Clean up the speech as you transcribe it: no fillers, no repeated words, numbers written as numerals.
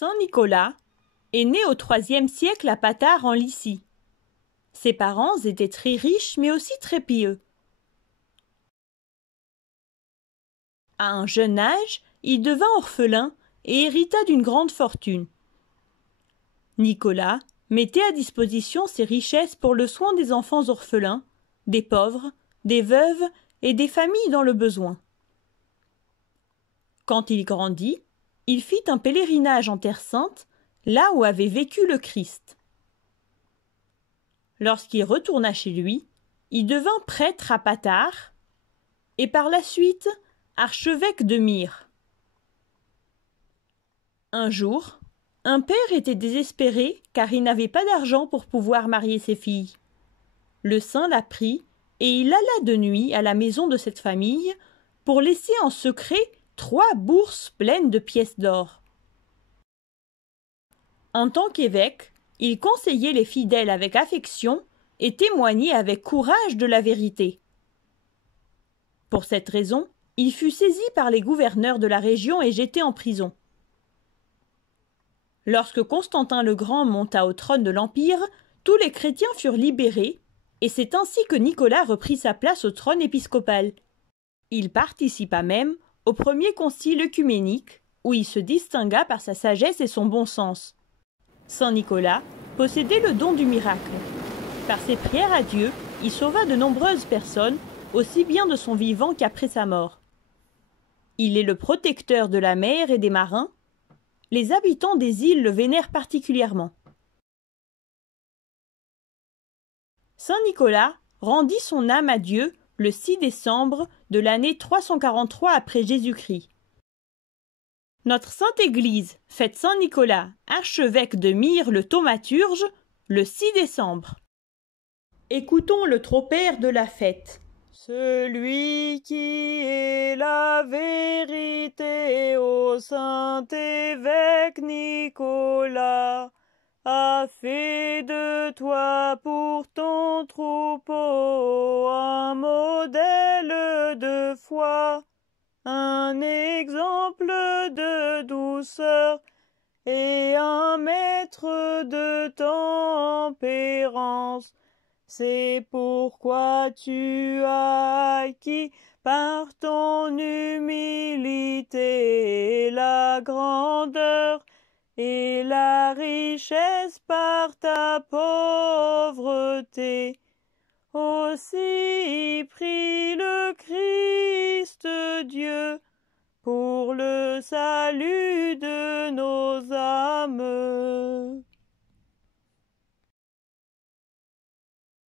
Saint Nicolas est né au IIIe siècle à Patars en Lycie. Ses parents étaient très riches mais aussi très pieux. À un jeune âge, il devint orphelin et hérita d'une grande fortune. Nicolas mettait à disposition ses richesses pour le soin des enfants orphelins, des pauvres, des veuves et des familles dans le besoin. Quand il grandit, il fit un pèlerinage en Terre Sainte, là où avait vécu le Christ. Lorsqu'il retourna chez lui, il devint prêtre à Patars et par la suite archevêque de Myre. Un jour, un père était désespéré car il n'avait pas d'argent pour pouvoir marier ses filles. Le saint la prit et il alla de nuit à la maison de cette famille pour laisser en secret 3 bourses pleines de pièces d'or. En tant qu'évêque, il conseillait les fidèles avec affection et témoignait avec courage de la vérité. Pour cette raison, il fut saisi par les gouverneurs de la région et jeté en prison. Lorsque Constantin le Grand monta au trône de l'Empire, tous les chrétiens furent libérés, et c'est ainsi que Nicolas reprit sa place au trône épiscopal. Il participa même au premier concile œcuménique, où il se distingua par sa sagesse et son bon sens. Saint Nicolas possédait le don du miracle. Par ses prières à Dieu, il sauva de nombreuses personnes, aussi bien de son vivant qu'après sa mort. Il est le protecteur de la mer et des marins. Les habitants des îles le vénèrent particulièrement. Saint Nicolas rendit son âme à Dieu le 6 décembre de l'année 343 après Jésus-Christ. Notre Sainte Église fête Saint Nicolas, archevêque de Myre le thaumaturge, le 6 décembre. Écoutons le tropère de la fête. Celui qui est la vérité, ô saint évêque Nicolas, a fait de toi pour ton troupeau un modèle de foi, un exemple de douceur et un maître de tempérance. C'est pourquoi tu as acquis par ton humilité la grandeur et la richesse par ta pauvreté. Aussi prie le Christ Dieu pour le salut de nos âmes.